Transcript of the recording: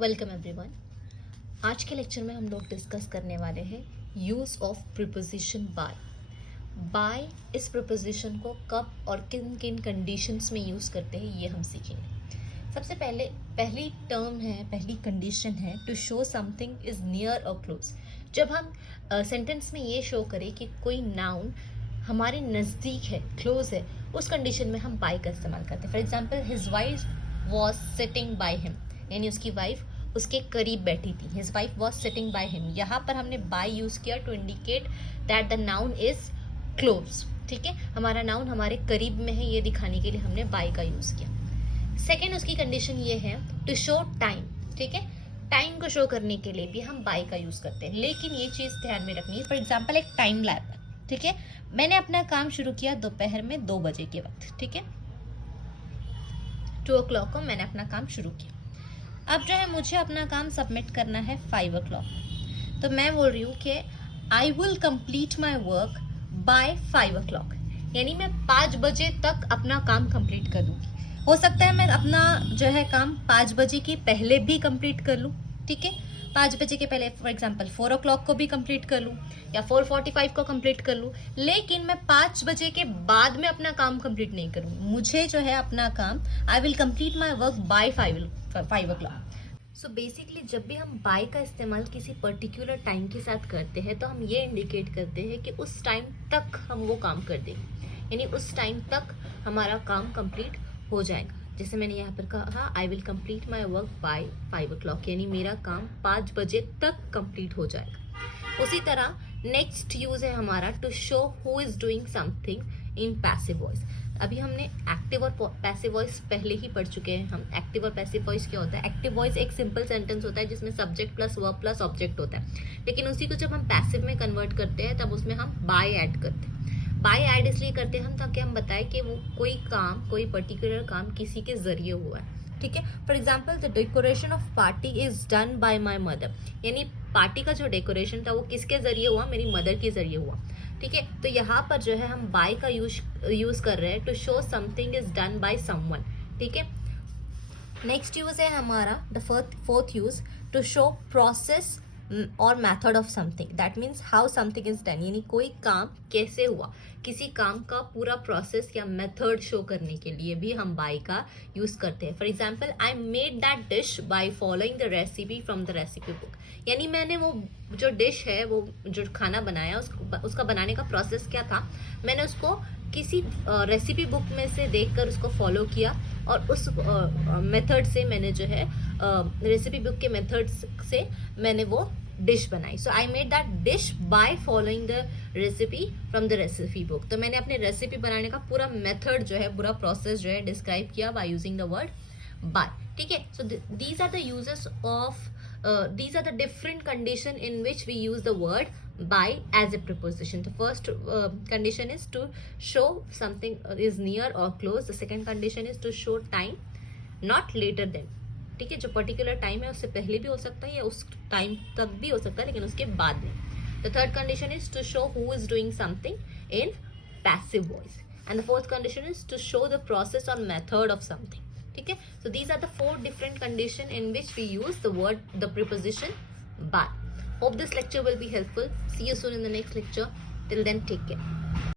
Welcome everyone. आज के lecture में हम लोग डिस्कस करने वाले हैं use of preposition by. By इस प्रीपोजिशन को कब और किन किन कंडीशंस में यूज़ करते हैं ये हम सीखेंगे। सबसे पहली टर्म है, पहली कंडीशन है to show something is near और क्लोज। जब हम सेंटेंस में ये शो करें कि कोई नाउन हमारे नज़दीक है, क्लोज है, उस कंडीशन में हम बाय का इस्तेमाल करते हैं। For example, his wife was sitting by him, यानी उसकी वाइफ उसके करीब बैठी थी। His wife was sitting by him, यहाँ पर हमने बाय यूज किया to indicate that the noun is close. ठीक है, हमारा नाउन हमारे करीब में है, ये दिखाने के लिए हमने बाय का यूज किया। सेकेंड उसकी कंडीशन ये है टू शो टाइम। ठीक है, टाइम को शो करने के लिए भी हम बाय का यूज करते हैं, लेकिन ये चीज ध्यान में रखनी है। फॉर एग्जाम्पल, एक टाइम लैप। ठीक है, मैंने अपना काम शुरू किया दोपहर में 2 बजे के वक्त। ठीक है, 2 o'clock को मैंने अपना काम शुरू किया। अब जो है मुझे अपना काम सबमिट करना है 5 o'clock, तो मैं बोल रही हूँ कि I will complete my work by 5 o'clock, यानी मैं 5 बजे तक अपना काम कंप्लीट कर लूँगी। हो सकता है मैं अपना जो है काम 5 बजे के पहले भी कंप्लीट कर लूँ। ठीक है, 5 बजे के पहले फॉर एग्जाम्पल 4 o'clock को भी कंप्लीट कर लूँ या 4:45 को कंप्लीट कर लूँ, लेकिन मैं 5 बजे के बाद में अपना काम कंप्लीट नहीं करूँ। मुझे जो है अपना काम, I will complete my work by 5 o'clock। So basically जब भी हम बाय का इस्तेमाल किसी पर्टिकुलर टाइम के साथ करते हैं तो हम ये इंडिकेट करते हैं कि उस टाइम तक हम वो काम कर देंगे, यानी उस टाइम तक हमारा काम कंप्लीट हो जाएगा। जैसे मैंने यहाँ पर कहा, I will complete my work by 5 o'clock, यानी मेरा काम 5 बजे तक कंप्लीट हो जाएगा। उसी तरह नेक्स्ट यूज है हमारा to show who is doing something in passive voice. अभी हमने एक्टिव और पैसिव वॉइस पहले ही पढ़ चुके हैं। हम एक्टिव और पैसिव वॉइस क्या होता है? एक्टिव वॉइस एक सिंपल सेंटेंस होता है जिसमें subject plus verb plus object होता है, लेकिन उसी को जब हम पैसिव में कन्वर्ट करते हैं तब उसमें हम बाय ऐड करते हैं। बाय ऐड इसलिए करते हैं हम ताकि हम बताएं कि वो कोई काम, कोई पर्टिकुलर काम किसी के जरिए हुआ है। ठीक है, for example, the decoration of party is done bye my mother, यानी पार्टी का जो डेकोरेशन था वो किसके जरिए हुआ? मेरी मदर के जरिए हुआ। ठीक है, तो यहाँ पर जो है हम बाय का यूज कर रहे हैं to show something is done by someone. ठीक है, नेक्स्ट यूज है हमारा the fourth use to show process और method of something. That means how something is done, यानी कोई काम कैसे हुआ, किसी काम का पूरा प्रोसेस या मेथड शो करने के लिए भी हम बाय का यूज करते हैं। For example, I made that dish by following the recipe from the recipe book, यानी मैंने वो जो डिश है, वो जो खाना बनाया, उसका बनाने का प्रोसेस क्या था, मैंने उसको किसी रेसिपी बुक में से देखकर उसको फॉलो किया और उस मेथड से मैंने जो है रेसिपी बुक के मेथड से मैंने वो डिश बनाई। So I made that dish by following the recipe from the recipe book. तो मैंने अपने रेसिपी बनाने का पूरा मेथड जो है, पूरा प्रोसेस जो है डिस्क्राइब किया by using the word by. ठीक है, so these are the uses of these are the different condition in which we use the word by as a preposition. The first condition is to show something is near or close. The second condition is to show time, not later than. ठीक है, जो particular time है उससे पहले भी हो सकता है या उस टाइम तक भी हो सकता है, लेकिन उसके बाद नहीं। The third condition is to show who is doing something in passive voice, and the fourth condition is to show the process और मेथड ऑफ समथिंग। ठीक है, so these are the 4 different condition in which we use the preposition by. Hope this lecture will be helpful. See you soon in the next lecture. Till then, take care.